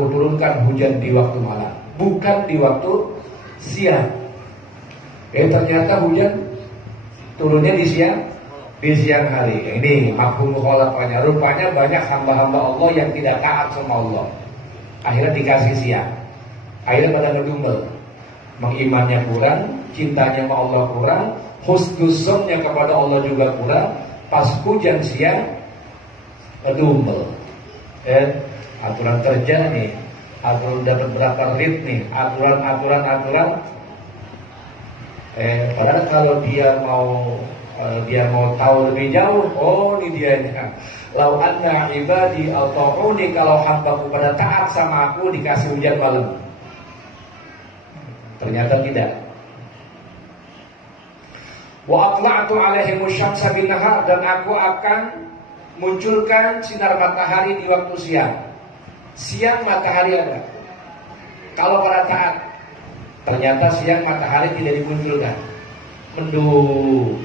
aku turunkan hujan di waktu malam, bukan di waktu siang. Ternyata hujan turunnya di siang hari. Ini mafhum mukhalafahnya. Rupanya banyak hamba-hamba Allah yang tidak taat sama Allah, akhirnya dikasih siang, akhirnya pada ngedumel. Mengimannya kurang, cintanya sama Allah kurang, husnuzonnya kepada Allah juga kurang. Pas hujan siang ngedumel. Aturan kerja nih, aturan dapat berapa rit nih, aturan. Padahal kalau dia mau tahu lebih jauh, oh ini dianya. Lau anna ibadi ata'uni, kalau hambaku pada taat sama aku dikasih hujan malam. Ternyata tidak. Wa atla'tu alaihimu syamsa bin nahar, dan aku akan munculkan sinar matahari di waktu siang. Siang matahari ada. Kalau pada taat, ternyata siang matahari tidak dimunculkan. Mendung,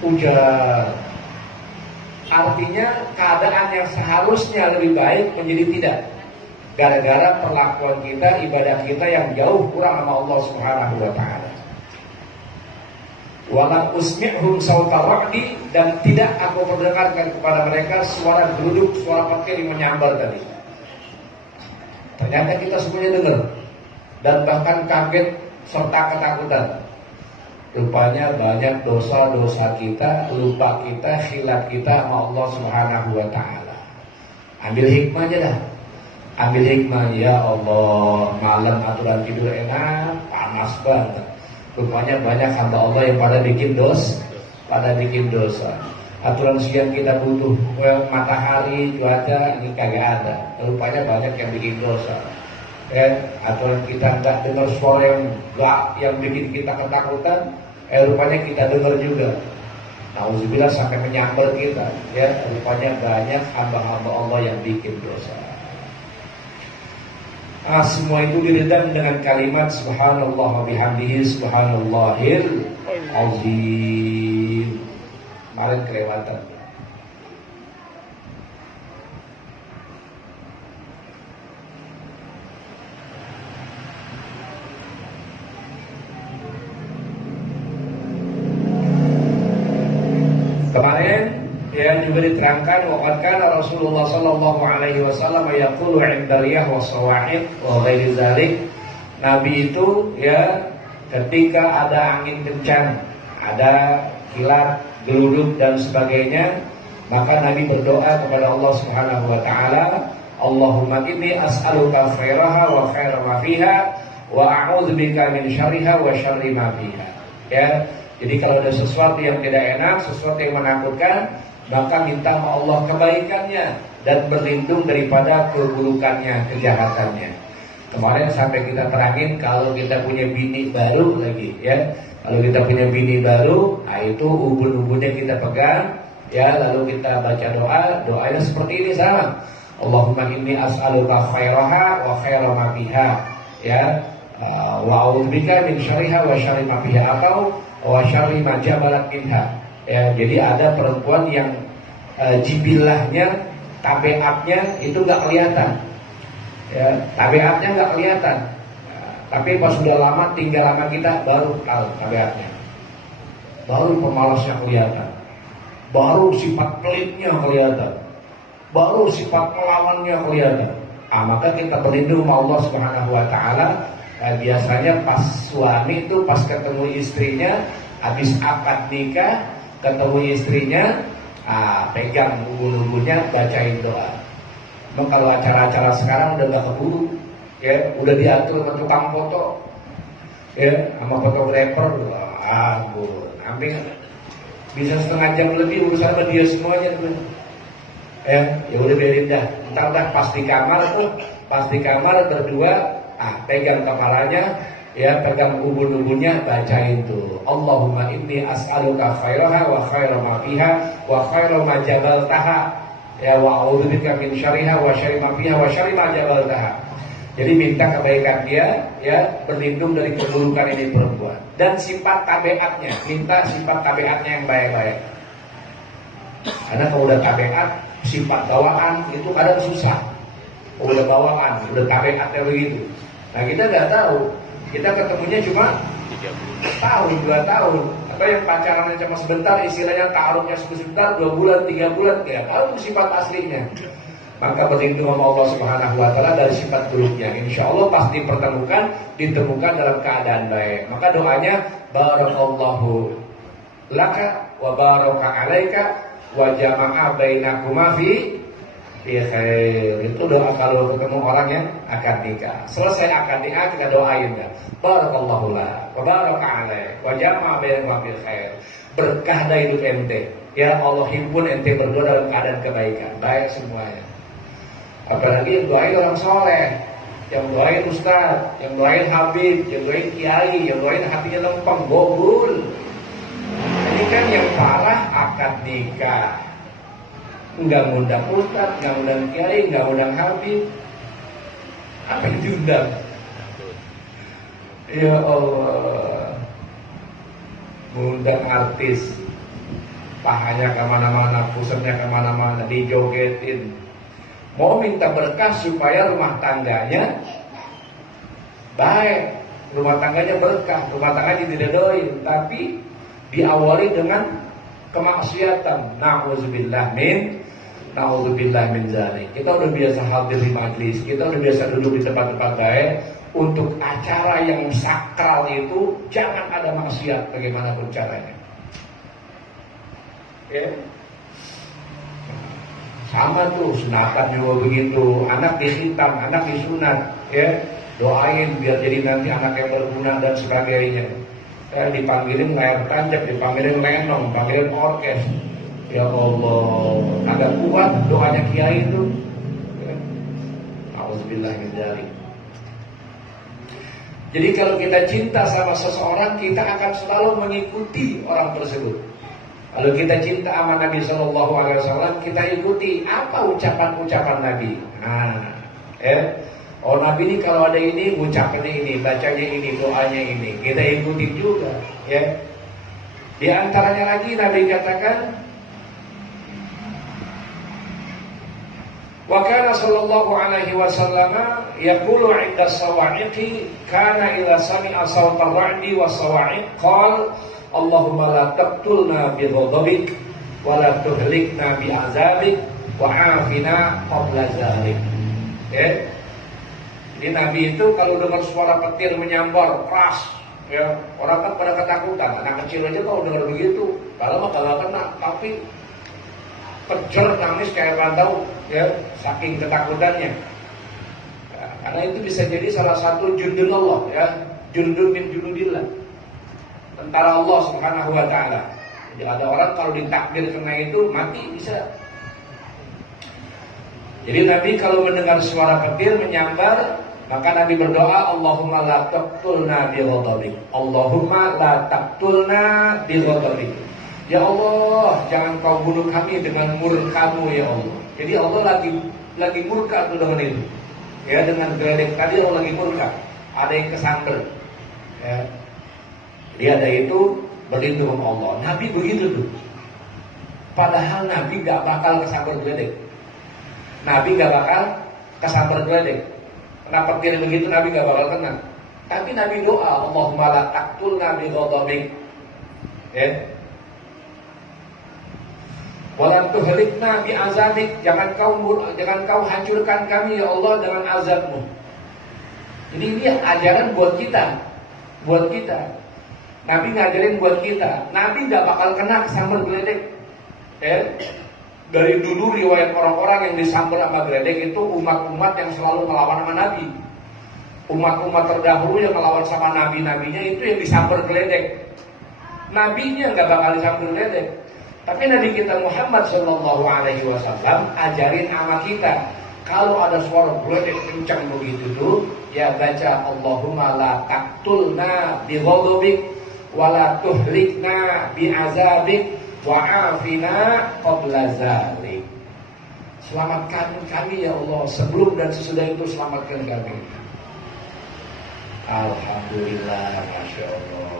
hujan. Artinya keadaan yang seharusnya lebih baik menjadi tidak, gara-gara perlakuan kita, ibadah kita yang jauh kurang sama Allah Subhanahu wa ta'ala. Walam usmi'hum sauta ra'di, dan tidak aku perdengarkan kepada mereka suara geruduk, suara petir yang menyambar tadi. Ternyata kita semuanya dengar, dan bahkan kaget serta ketakutan. Rupanya banyak dosa-dosa kita, lupa kita, khilaf kita sama Allah Subhanahu wa ta'ala. Ambil hikmahnya dah. Ambil hikmah, ya Allah, malam aturan tidur enak, panas banget. Rupanya banyak hamba Allah yang pada bikin dosa. Aturan siang kita butuh matahari, cuaca, ini kagak ada. Rupanya banyak yang bikin dosa. Aturan kita enggak dengar suara yang bikin kita ketakutan, rupanya kita dengar juga. Nauzubillah, sampai menyambar kita. Rupanya banyak hamba-hamba Allah yang bikin dosa. Semua itu diredam dengan kalimat subhanallah wa bihamdihi subhanallahil azim. Kemarin kelewatan. Kemarin yang juga diterangkan waqad Rasulullah sallallahu alaihi wasallam yaqulu 'inda riyah wa sawahid wa ghairi dzalik. Nabi itu ketika ada angin kencang, ada kilat, geluduk dan sebagainya, maka Nabi berdoa kepada Allah Subhanahu wa taala, Allahumma inni as'aluka khairaha wa khaira ma fiha wa a'udzubika min syarriha wa syarri ma fiha. Jadi kalau ada sesuatu yang tidak enak, sesuatu yang menakutkan, maka minta sama Allah kebaikannya dan berlindung daripada keburukannya, kejahatannya. Kemarin sampai kita terangin kalau kita punya bini baru lagi, kalau kita punya bini baru, itu ubun-ubunnya kita pegang, lalu kita baca doanya seperti ini sama. Allahumma inni as'aluka khairaha wa khaira ma fiha, wa a'udzubika min syarriha wa syarri ma fiha, atau wa syarri ma jabalat minha. Jadi ada perempuan yang jibilahnya, tabiatnya itu nggak kelihatan, tabiatnya nggak kelihatan, tapi pas sudah lama tinggal sama kita baru tahu tabiatnya, baru pemalasnya kelihatan, baru sifat pelitnya kelihatan, baru sifat melawannya kelihatan. Maka kita berlindung sama Allah Subhanahu wa taala. Biasanya pas suami itu pas ketemu istrinya, habis akad nikah, ketemu istrinya, pegang ubun-ubunnya, bacain doa. Kalau acara-acara sekarang udah gak keburu, udah diatur sama tukang foto, sama fotografer, hampir bisa setengah jam lebih urusan sama dia semuanya tuh. Ya udah biarin dah, ntar dah pas di kamar berdua, pegang kepalanya, pegang ubun-ubunnya, bacain tuh Allahumma inni as'aluka khairaha wa khaira ma fiha wa khaira ma jabaltaha, wa a'udzubika min syarriha wa syarri ma fiha wa syarri ma jabaltaha. Jadi minta kebaikan dia, berlindung dari keburukan ini perempuan. Dan sifat tabiatnya, minta sifat tabiatnya yang baik-baik. Karena kalau udah tabiat, sifat bawaan itu kadang susah. udah bawaan, udah tabiatnya begitu. Nah kita nggak tahu, kita ketemunya cuma tahun, 2 tahun, atau yang pacarannya cuma sebentar, istilahnya taruhnya sebentar, 2 bulan, 3 bulan, ya tahu sifat aslinya. Maka berlindung sama Allah Subhanahu wa Ta'ala dari sifat buruknya. Insya Allah pasti ditemukan dalam keadaan baik. Maka doanya barakallahu laka wa baraka alaika wa jama'a bainakuma fi khair. Itu doa kalau ketemu orang yang akad nikah. Selesai akad nikah kita doain ya. Barakallahu laka wa baraka alaika wa jama'a bainakuma fi khair. Berkah dari hidup ente. Ya Allah himpun ente berdua dalam keadaan kebaikan. Baik semuanya. Apalagi yang doain orang soleh, yang doain ustaz, yang doain habib, yang doain kiai, yang doain hatinya lempeng, gobul. Ini kan yang parah akad nikah, nggak ngundang ustaz, nggak ngundang kiai, nggak ngundang habib, apa yang diundang? Ya Allah, ngundang artis, pahanya kemana-mana, pusatnya kemana-mana, dijogetin. Mau minta berkah supaya rumah tangganya baik, rumah tangganya berkah, rumah tangganya diridhoi, tapi diawali dengan kemaksiatan. Na'udzubillah min zalik. Kita udah biasa hadir di majlis, kita udah biasa duduk di tempat-tempat baik. Untuk acara yang sakral itu jangan ada maksiat bagaimanapun caranya. Ya. Sama tuh sunatan juga begitu, anak dihitam, anak disunat, ya doain biar jadi nanti anak yang berguna dan sebagainya. Ya, dipanggilin layar tancap, dipanggilin lenong, dipanggilin orkes. Ya Allah, agak kuat doanya kiai itu. Ya. Auzubillah min dzalik. Jadi kalau kita cinta sama seseorang, kita akan selalu mengikuti orang tersebut. Kalau kita cinta sama Nabi Sallallahu Alaihi Wasallam, kita ikuti apa ucapan-ucapan Nabi. Nah, oh Nabi ini kalau ada ini, ucapannya ini, bacanya ini, doanya ini, kita ikuti juga. Ya. Di antaranya lagi Nabi katakan, wa kana Sallallahu Alaihi Wasallam yaqulu 'inda sawa'iqi kana ila sami'a sawtar ra'di wa sawa'iq qala Allahumma la taqtulna bi ghadabik wa la tuhlikna bi azabik wa afina qabla zalik. Ya. Jadi Nabi itu kalau dengar suara petir menyambar keras, ya, orang kan pada ketakutan. Anak kecil aja kalau dengar begitu, kalau mah kalau kena, tapi kejer nangis kayak rantau, ya, saking ketakutannya. Nah, karena itu bisa jadi salah satu jundul Allah, ya, jundul min junudillah. Tentara Allah Subhanahu wa Ta'ala. Jadi ada orang kalau ditakdir kena itu mati bisa. Jadi Nabi kalau mendengar suara petir menyambar, maka Nabi berdoa, Allahumma la taqtulna bi ghadabik. Allahumma la taqtulna bi ghadabik. Ya Allah, jangan kau bunuh kami dengan murka-Mu ya Allah. Jadi Allah lagi murka tuh dengan itu. Ya, dengan geledek tadi Allah lagi murka. Ada yang kesamber. Ya. Dia ada itu berlindung sama Allah. Nabi begitu tuh. Padahal Nabi gak bakal kesambar geledek. Nabi gak bakal kesambar geledek. Kenapa petir begitu Nabi gak bakal kena. Tapi Nabi doa, Allahumma la taqtulna bi ghadabik. Ya. Wa la tuhlikna bi azabik. Jangan kau hancurkan kami ya Allah dengan azab-Mu. Jadi ini ajaran buat kita. Buat kita. Nabi ngajarin buat kita, Nabi gak bakal kena kesambar geledek. Ya. Dari dulu riwayat orang-orang yang disambar sama geledek itu umat-umat yang selalu melawan sama Nabi. Umat-umat terdahulu yang melawan sama Nabi-nabinya itu yang disambar geledek. Nabinya gak bakal disambar geledek. Tapi Nabi kita Muhammad Sallallahu Alaihi Wasallam ajarin sama kita, kalau ada suara geledek kencang begitu tuh, ya baca Allahumma la taqtulna bi ghadabik wala tuhlikna bi azabik wa afina qabla zalik. Selamatkan kami ya Allah sebelum dan sesudah itu, selamatkan kami. Alhamdulillah, Masya Allah.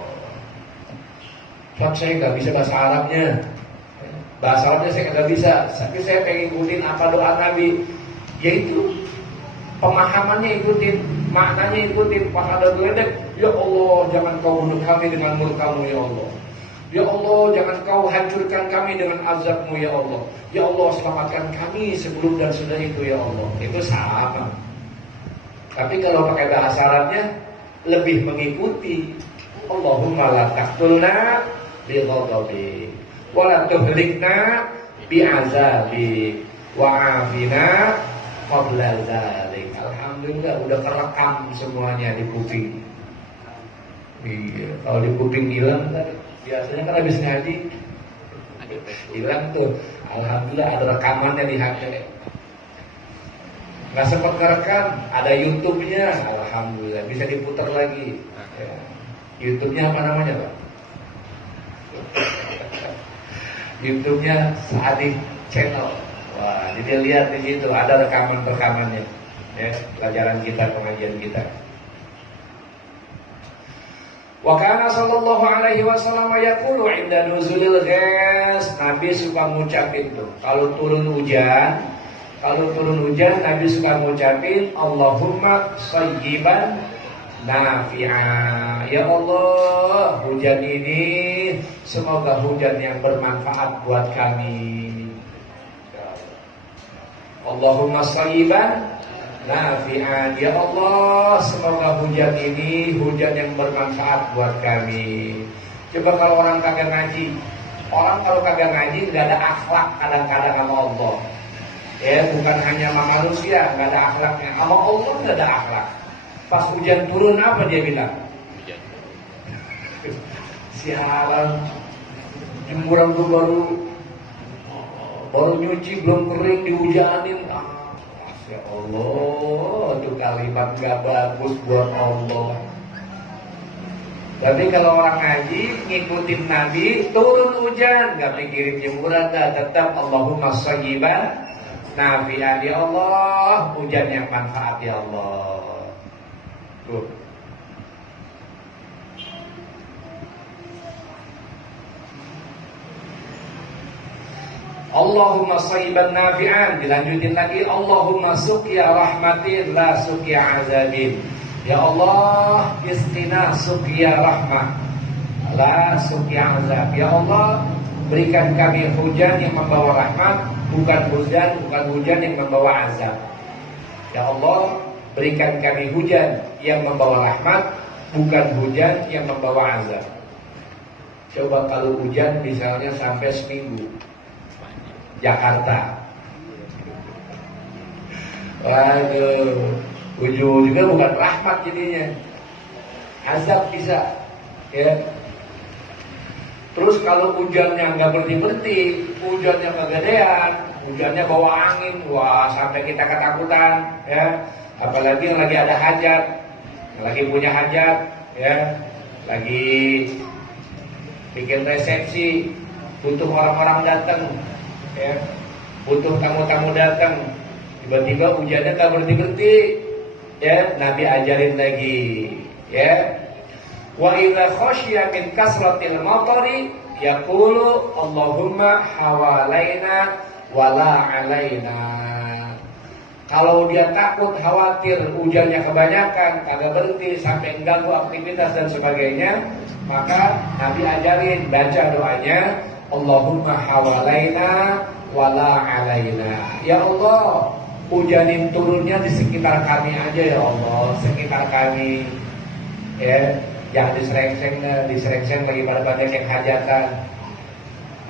Sebab saya nggak bisa bahasa Arabnya. Bahasa Arabnya saya nggak bisa, tapi saya pengen ikutin apa doa Nabi, yaitu pemahamannya ikutin, maknanya ikutin. Pas ada geledek, ya Allah jangan kau bunuh kami dengan murkamu ya Allah. Ya Allah jangan kau hancurkan kami dengan azabmu ya Allah. Ya Allah selamatkan kami sebelum dan sudah itu ya Allah. Itu sama. Tapi kalau pakai bahasa Arabnya lebih mengikuti. Allahumma la taqtulna bi ghadabi wa la tuhlikna bi azabi wa afina qabla dzalik. Alhamdulillah udah kerekam semuanya di kuping. Iya, kalau di kuping hilang kan biasanya kan habis ngaji hilang tuh. Alhamdulillah ada rekamannya di HP. Nggak sempat ngerekam, ada YouTube-nya. Alhamdulillah bisa diputar lagi. Ya. YouTube-nya apa namanya, Pak? YouTube-nya Saadi Channel. Wah, jadi lihat di situ ada rekaman-rekamannya. Ya, pelajaran kita, pengajian kita. Wa kana sallallahu alaihi wasallam yaqulu 'inda nuzulil ghais. Nabi suka ngucapin tuh kalau turun hujan Nabi suka ngucapin Allahumma shayyiban nafi'a. Ya Allah, hujan ini semoga hujan yang bermanfaat buat kami. Allahumma shayyiban nafi'an. Ya Allah, semoga hujan ini hujan yang bermanfaat buat kami. Coba kalau orang kagak ngaji, kalau kagak ngaji nggak ada akhlak kadang-kadang sama Allah. Ya, bukan hanya sama manusia nggak ada akhlaknya, sama Allah nggak ada akhlak. Pas hujan turun apa dia bilang? Sialan, jemuran gue baru nyuci belum kering dihujanin. Ya Allah, itu kalimat gak bagus buat Allah. Tapi kalau orang ngaji ngikutin Nabi, turun hujan gak mikirin jemuran, tetap Allahumma shayyiban nafi'an. Ya Allah, hujan yang manfaat ya Allah. Tuh. Allahumma shayyiban nafi'an. Dilanjutin lagi, Allahumma suqya rahmatin la suqya azabin. Ya Allah, isqina suqya rahmah la suqya azab. Ya Allah, berikan kami hujan yang membawa rahmat, bukan hujan yang membawa azab. Ya Allah, berikan kami hujan yang membawa rahmat, bukan hujan yang membawa azab. Coba kalau hujan misalnya sampai seminggu, Jakarta. Waduh, ujung-ujungnya bukan rahmat jadinya, azab bisa. Ya. Terus kalau hujannya nggak berhenti, hujannya kegedean, hujannya bawa angin, wah sampai kita ketakutan. Ya. Apalagi yang lagi ada hajat, yang lagi punya hajat, ya, lagi bikin resepsi, butuh orang-orang datang. Ya, butuh tamu-tamu datang, tiba-tiba hujannya tak berhenti-berhenti. Ya, Nabi ajarin lagi. Ya, wa idza khashiya min kasratil matari yaqulu Allahumma hawalaina wala alaina. Kalau dia takut, khawatir hujannya kebanyakan, kagak berhenti sampai mengganggu aktivitas dan sebagainya, maka Nabi ajarin baca doanya Allahumma hawalaina wala alaina. Ya Allah, hujanin turunnya di sekitar kami aja ya Allah, sekitar kami. Ya, jangan disereng-sereng lagi pada banyak yang hajatan.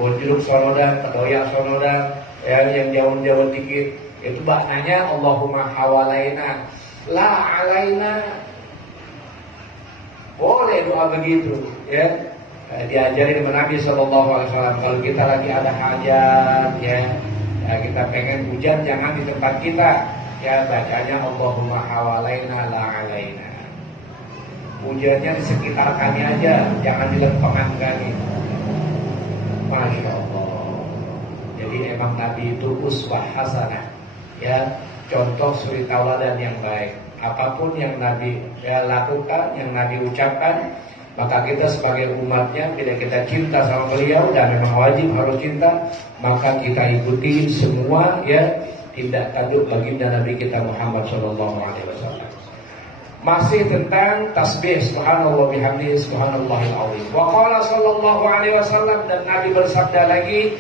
Bonjuruk sonodan, pedoyak sonodan, ya, yang jauh-jauh dikit. Itu maknanya Allahumma hawalaina la alaina. Boleh doa begitu, ya. Diajarin sama Nabi SAW. Kalau kita lagi ada hajat, ya kita pengen hujan, jangan di tempat kita, ya bacanya Allahumma hawalaina la alaina. Hujannya di sekitar kami aja, jangan di lempengan kami. Masya Allah. Jadi emang Nabi itu uswah hasanah, ya, contoh suri tauladan yang baik. Apapun yang Nabi lakukan, yang Nabi ucapkan, maka kita sebagai umatnya, bila kita cinta sama beliau dan memang wajib harus cinta, maka kita ikuti semua, ya, tindak tanduk baginda Nabi kita Muhammad sallallahu alaihi wasallam. Masih tentang tasbih subhanallah bihamdihi subhanallahil azim. Wa qala sallallahu alaihi wasallam, dan Nabi bersabda lagi,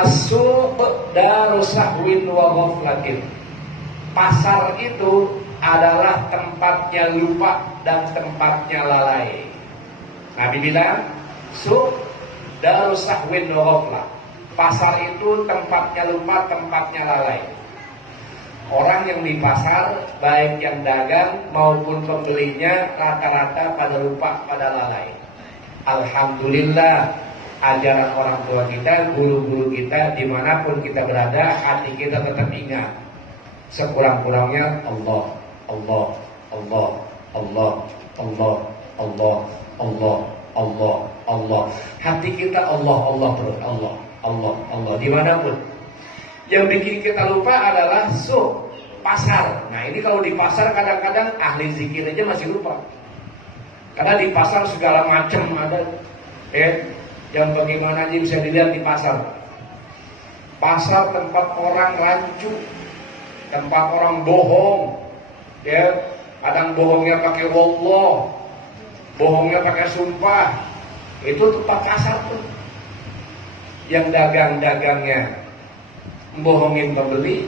as-suq daru sahwin wa ghaflatin. Pasar itu adalah tempatnya lupa dan tempatnya lalai. Nabi bilang, suq daru sahwin wa ghaflah. Pasar itu tempatnya lupa, tempatnya lalai. Orang yang di pasar, baik yang dagang maupun pembelinya, rata-rata pada lupa, pada lalai. Alhamdulillah, ajaran orang tua kita, guru-guru kita, dimanapun kita berada, hati kita tetap ingat. Sekurang-kurangnya Allah, Allah, Allah, Allah, Allah, Allah, Allah, Allah, Allah. Hati kita Allah, Allah terus, Allah, Allah, Allah, dimanapun. Yang bikin kita lupa adalah pasar. Nah ini kalau di pasar kadang-kadang ahli zikir aja masih lupa. Karena di pasar segala macam ada, yang bagaimana aja bisa dilihat di pasar. Pasar tempat orang rancu, tempat orang bohong, kadang bohongnya pakai wallah, bohongnya pakai sumpah. Itu tempat pasar tuh. Yang dagang-dagangnya membohongin pembeli,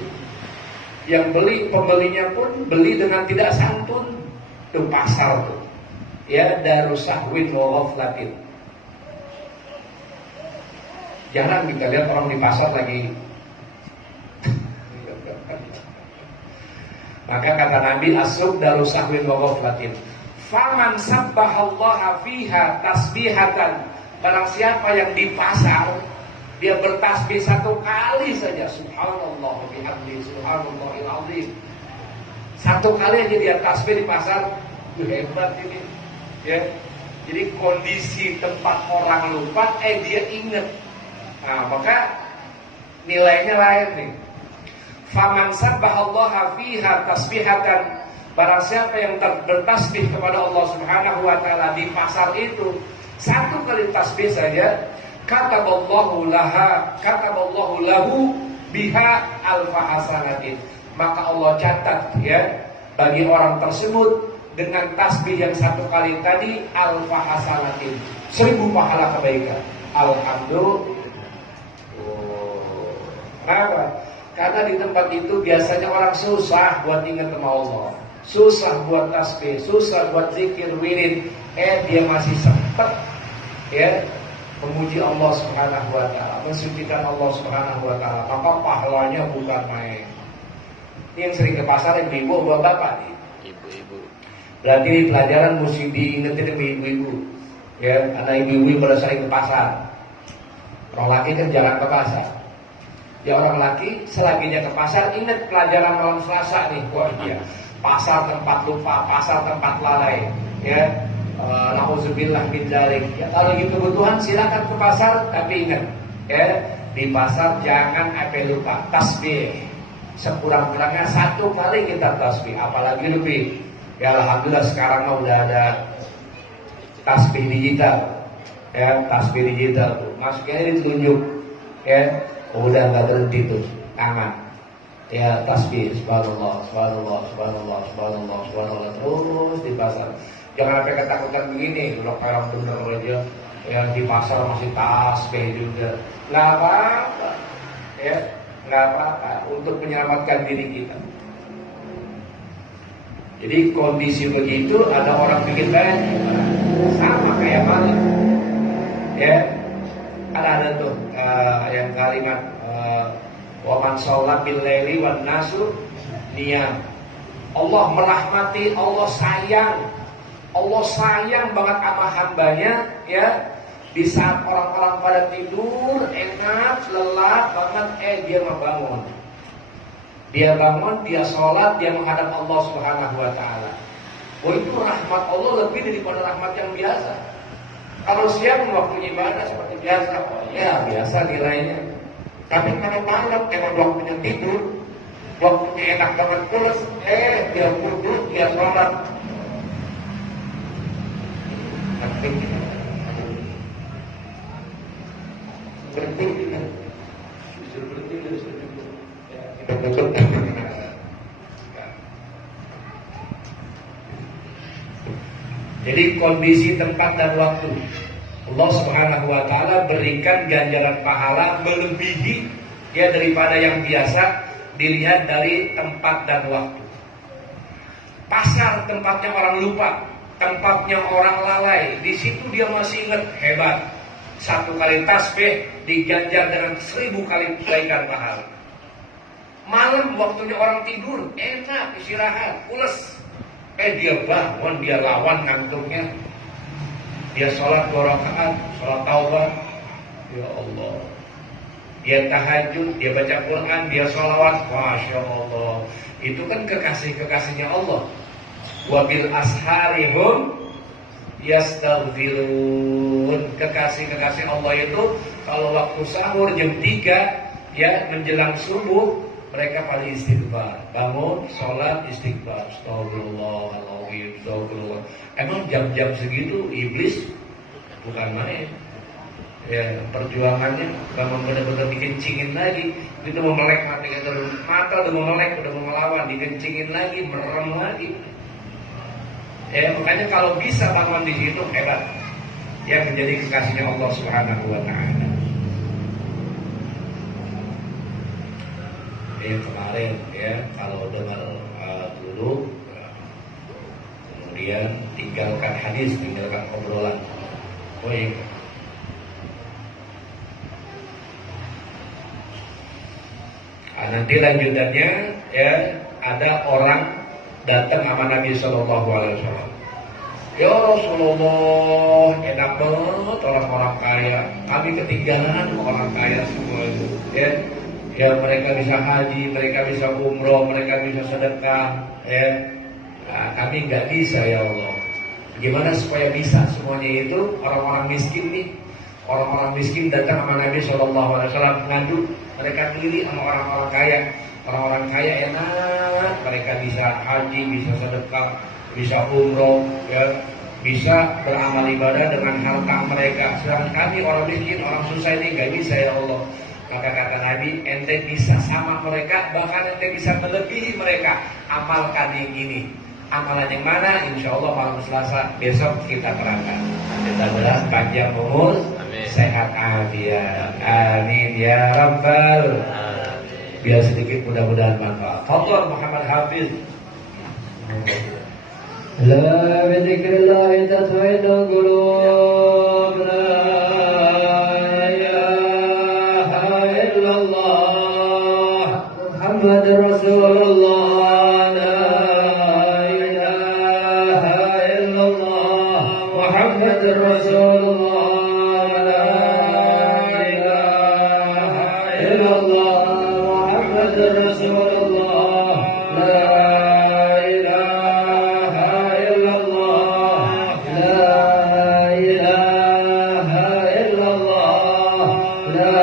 yang pembelinya pun beli dengan tidak santun. Itu pasar tuh, darus sahwin wa ghaflatin. Jarang kita lihat orang di pasar lagi. Maka kata Nabi, as-suq darus sahwin wa ghaflatin. Faman sabbahallaha fiha tasbihatan. Barang siapa yang di pasar, dia bertasbih satu kali saja, subhanallah bihamdihi subhanallahil azim. Satu kali aja dia tasbih di pasar, hebat ini. Jadi kondisi tempat orang lupa, dia ingat. Nah, maka nilainya lain nih. Faman sabbahallaha fiha tasbihatan. Barang siapa yang bertasbih kepada Allah Subhanahu wa taala di pasar itu, satu kali tasbih saja, kataballahu lahu biha alfa hasanatin. Maka Allah catat bagi orang tersebut dengan tasbih yang satu kali tadi alfa hasanatin, 1000 pahala kebaikan. Alhamdulillah. Kenapa? Karena di tempat itu biasanya orang susah buat ingat sama Allah, susah buat tasbih, susah buat zikir wirid. Dia masih sempat memuji Allah Subhanahu wa taala, mensucikan Allah Subhanahu wa taala, maka pahalanya bukan main. Ini yang sering ke pasar ibu-ibu, bapak-bapak nih. Ibu-ibu. Berarti ini pelajaran mesti diingetin sama ibu-ibu. Karena ibu-ibu pada sering ke pasar. Orang laki kan jarang ke pasar. Orang laki selaginya ke pasar, ingat pelajaran malam Selasa nih. Wah iya, pasar tempat lupa, pasar tempat lalai. Nauzubillah min dzalik. Kalau gitu kebutuhan silakan ke pasar, tapi ingat di pasar jangan lupa tasbih. Sekurang-kurangnya satu kali kita tasbih, apalagi lebih. Alhamdulillah sekarang udah ada tasbih digital. Tasbih digital tuh masuknya ditunjuk, udah nggak berhenti tuh tangan. Tasbih subhanallah, subhanallah, subhanallah, subhanallah, subhanallah terus di pasar. Jangan sampai ketakutan begini, kalau kayak bener aja yang di pasar masih tasbih juga. Nggak apa-apa, nggak apa-apa untuk menyelamatkan diri kita. Jadi kondisi begitu, ada orang bikin lain sama kayak Malik. Ada tuh yang kalimat wa man sholat bil laili wan nasu niyam. Allah merahmati, Allah sayang banget sama hambanya, di saat orang-orang pada tidur enak, lelah banget, dia mau bangun. Dia bangun, dia sholat, dia menghadap Allah Subhanahu wa taala. Itu rahmat Allah lebih daripada rahmat yang biasa. Kalau siang waktu ibadah seperti biasa, biasa nilainya. Tapi kalau malam waktunya tidur, waktunya enak banget terus, dia wudhu, dia sholat. Berhenti dari sini. Kita benar. Jadi kondisi tempat dan waktu, Allah Subhanahu wa taala berikan ganjaran pahala melebihi ya daripada yang biasa dilihat dari tempat dan waktu. Pasar tempatnya orang lupa, tempatnya orang lalai, di situ dia masih ingat, hebat. 1 kali tasbih diganjar dengan 1000 kali kebaikan pahala. Malam waktunya orang tidur, enak istirahat, pules. Dia bangun, dia lawan ngantuknya. Dia sholat 2 rakaat, sholat taubat. Ya Allah. Dia tahajud, dia baca Quran, dia sholawat. Masya Allah. Itu kan kekasih-kekasihnya Allah. Wabil asharihum yastaghfirun. Kekasih-kekasih Allah itu kalau waktu sahur jam 3 ya menjelang subuh, mereka paling istighfar. Bangun, sholat, istighfar. Astagfirullahaladzim, astagfirullah. Emang jam-jam segitu iblis bukan main. Ya, perjuangannya bangun benar-benar dikencingin lagi. Itu mau melek mata udah mau melek, udah mau ngelawan, dikencingin lagi, merem lagi. Ya, makanya kalau bisa bangun di situ hebat. Ya, menjadi kekasihnya Allah Subhanahu wa taala. Kemarin ya kalau dengar dulu kemudian tinggalkan hadis, tinggalkan obrolan. Nanti lanjutannya ya ada orang datang sama Nabi Shallallahu Alaihi Wasallam. Ya Rasulullah, enak banget orang-orang kaya. Kami ketinggalan orang kaya semua itu. Ya mereka bisa haji, mereka bisa umroh, mereka bisa sedekah. Ya, kami nggak bisa ya Allah. Gimana supaya bisa semuanya itu? Orang-orang miskin nih, orang-orang miskin datang sama Nabi Shallallahu Alaihi Wasallam ngadu. Mereka pilih sama orang-orang kaya. Orang-orang kaya enak, mereka bisa haji, bisa sedekah, bisa umroh, ya, bisa beramal ibadah dengan harta mereka. Sedangkan kami orang miskin, orang susah ini nggak bisa ya Allah. Maka kata Nabi, ente bisa sama mereka, bahkan ente bisa melebihi mereka. Amalkan yang ini. Amalan yang mana? Insya Allah malam Selasa besok kita terangkan. Kita berdoa panjang umur, sehat afiat. Amin ya Rabbal. Biar sedikit mudah-mudahan manfaat. Fadhil Muhammad Hafiz. La bi dzikrillah tatma'innul qulub. محمد رسول الله لا إله إلا الله محمد رسول الله لا إله إلا الله محمد رسول الله لا إله إلا الله لا إله إلا الله لا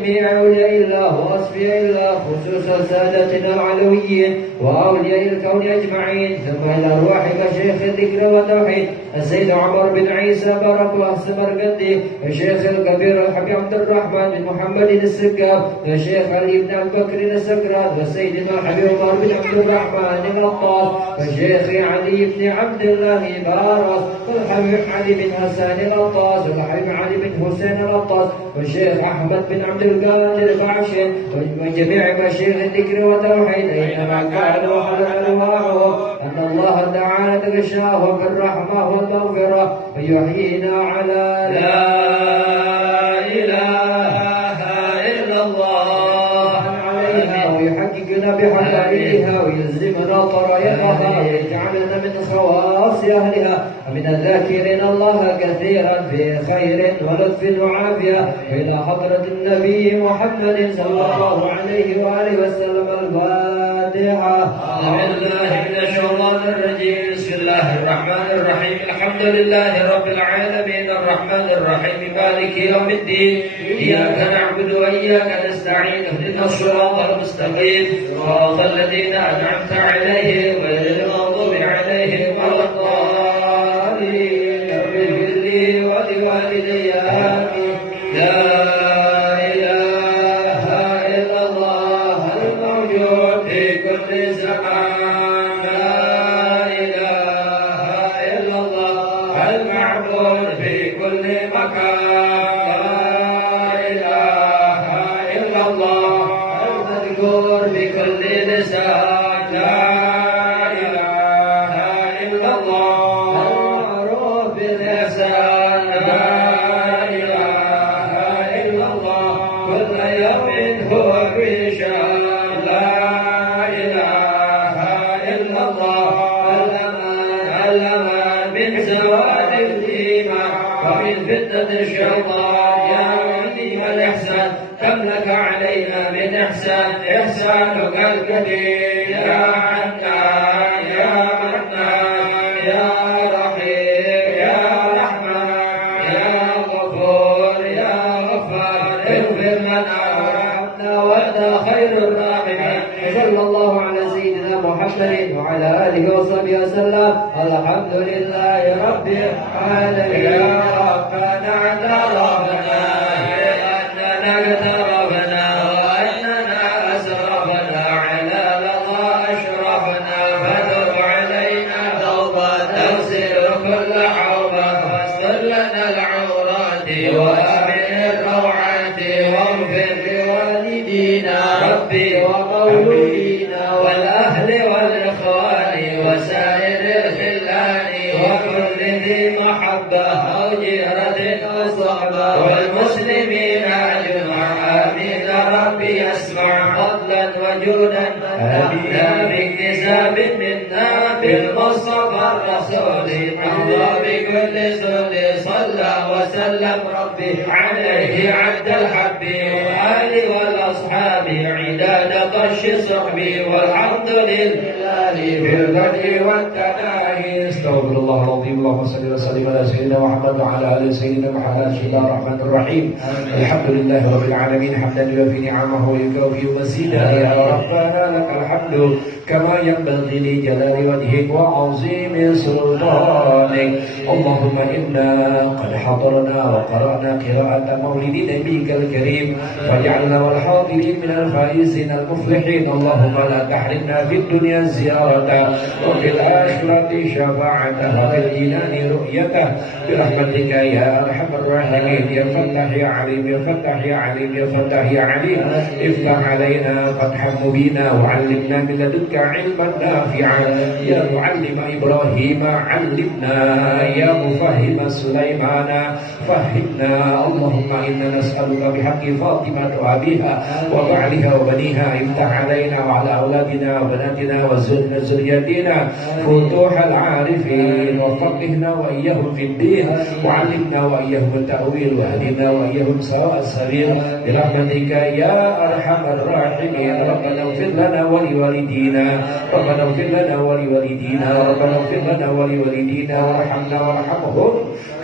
جميع أولياء الله وأصفياء الله خصوصا سادتنا العلويين وأولياء الكون أجمعين، ثم إلى أرواح مشايخ الذكر والتوحيد السيد عمر بن عيسى بارك السمرقندي، الشيخ الكبير الحبيب عبد الرحمن بن محمد السقاف، الشيخ علي بن أبي بكر السكرات، وسيدنا الحبيب عمر بن عبد الرحمن العطاس، والشيخ علي بن عبد الله بارس، والحبيب علي بن حسان العطاس، والحبيب علي بن حسين العطاس، والشيخ أحمد بن عبد القادر بعشر، وجميع مشايخ الذكر والتوحيد أينما كانوا حضر أرواحهم أن الله تعالى تغشاهم بالرحمة والمغفرة ويحيينا على لا إله إلا الله عليها، ويحققنا بحلالها ويلزمنا طريقها ويجعلنا من خواص أهلها ومن الذاكرين الله كثيرا في خير ولطف وعافية، إلى حضرة النبي محمد صلى الله عليه وآله وسلم. الفاتحة. أعوذ بالله من الشيطان الرجيم. بسم الله الرحمن الرحيم. الحمد لله رب العالمين الرحمن الرحيم مالك يوم الدين، إياك نعبد وإياك نستعين، اهدنا الصراط المستقيم صراط الذين أنعمت عليهم غير المغضوب عليهم ولا الضالين. اغفر لي ولوالدي آمين. لا إله إلا الله الموجود في كل زمان، لا إله إلا الله المعبود في كل مكان، لا إله إلا الله المذكور بكل لسان، لا إله إلا الله المعروف بالإحسان، لا إله إلا الله كل يوم هو في شان، لا إله إلا الله الأمان من زوال الإيمان ومن فتنة الشيطان. يا عظيم الإحسان كم لك علينا من إحسان، إحسانك الكبير يا حنان يا منان يا رحيم يا رحمن يا غفور يا غفار، اغفر لنا وارحمنا وأنت خير الراحمين. صلى الله على سيدنا محمد وعلى آله وصحبه وسلم. الحمد لله رب العالمين. يا ربنا اعترفنا بأننا اقترفنا وأننا أسرفنا على لظى أشرفنا، فتب علينا توبة تغسل كل حوبة، واستر لنا العورات وآمن الروعات، واغفر لوالدينا ربي ومولودينا والأهل والإخوان وسائر الخلان وكل ذي محبة أو جيرة وصحبة والمسلمين أجمع. آمين ربي يسمع فضلا وجودا أبينا باكتساب منا بالمصطفى الرسول، الله بكل سل صلى وسلم ربي عليه عد الحب وآل والأصحاب عداد طش صحبي، والحمد لله في البدء والتناهي. استغفر الله العظيم. اللهم صل وسلم على سيدنا محمد وعلى آل سيدنا محمد. بسم الله الرحمن الرحيم. الحمد لله رب العالمين حمدا يوفي نعمه ويكافئ مزيدا. يا ربنا لك الحمد كما ينبغي لجلال وجهك وعظيم سلطانك. اللهم إنا قد حضرنا وقرأنا قراءة مولد نبيك الكريم، واجعلنا والحاضرين من الفائزين المفلحين. اللهم لا تحرمنا في الدنيا زيارته وفي الآخرة شفاعته وفي الجنان رؤيته برحمتك يا أرحم الراحمين. يا فتاح يا عليم يا فتاح يا عليم يا فتاح يا عليم، افتح علينا فتحا مبينا وعلمنا من لدنك علما نافعا. يا معلم إبراهيم علمنا، يا مفهم سليمان فهمنا. اللهم إنا نسألك بحق فاطمة وأبيها وبعلها وبنيها افتح علينا وعلى أولادنا وبناتنا وزوجاتنا فتوح العارفين، وفقهنا وإياهم في الدين وعلمنا وإياهم التأويل واهدنا وإياهم سواء السبيل برحمتك يا أرحم الراحمين. ربنا اغفر لنا ولوالدينا، ربنا اغفر لنا ولوالدينا، ربنا اغفر لنا ولوالدينا وارحمنا وارحمهم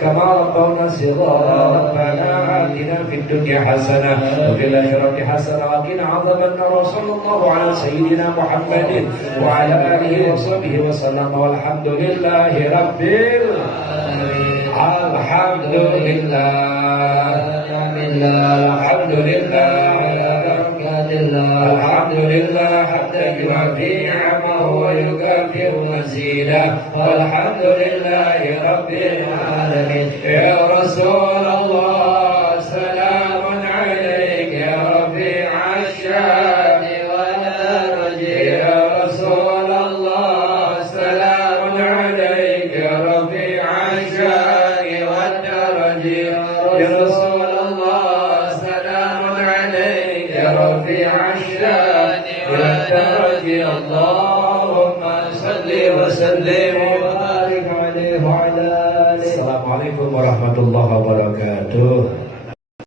كما ربونا صغارا. الرضا ربنا آتنا في الدنيا حسنة وفي الآخرة حسنة وقنا عذاب النار صلى الله على سيدنا محمد وعلى آله وصحبه وسلم والحمد لله رب العالمين الحمد لله الحمد لله على بركات الله الحمد لله حتى يوفي نعمه ويكافئ مزيدا والحمد لله رب العالمين يا رسول الله سلام عليك يا رفيع الشان والدرج يا رسول الله سلام عليك يا رفيع الشان والدرج يا رسول الله سلام عليك يا رفيع الشان والدرج اللهم صل وسلم وبارك عليه وعلى آله. Assalamualaikum warahmatullahi wabarakatuh.